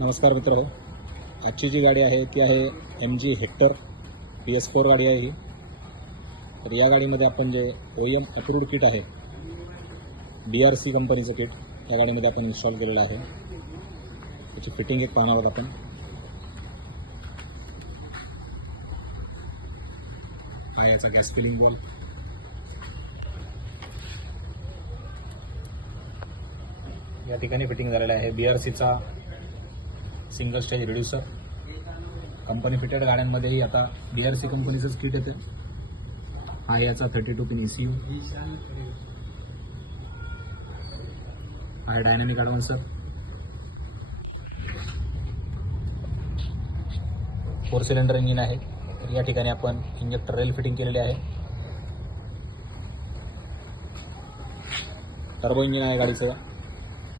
नमस्कार मित्र आजची जी गाडी आहे ती आहे MG हेक्टर PS4 गाडी आहे ही। तर या गाडीमध्ये आपण जे OEM अप्रूव्ड किट आहे BRC कंपनीचं किट या गाडीमध्ये आपण इन्स्टॉल केलेलं आहे। त्याची फिटिंग एक पाहणार आहोत आपण। हा याचा गॅस फिलिंग बॉल, या ठिकाणी फिटिंग झालेला आहे। BRCचा single stage reducer company fitted गाड्यांमध्येही आता BRC कंपनीचंच किट येते। हा याचा 32 पिन ECU, हा डायनामिक ॲडव्हान्सर, 4 सिलेंडर इंजिन आहे। तर या ठिकाणी आपण इंजेक्टर रेल फिटिंग केलेली आहे। टर्बो इंजिन आहे गाडीचं।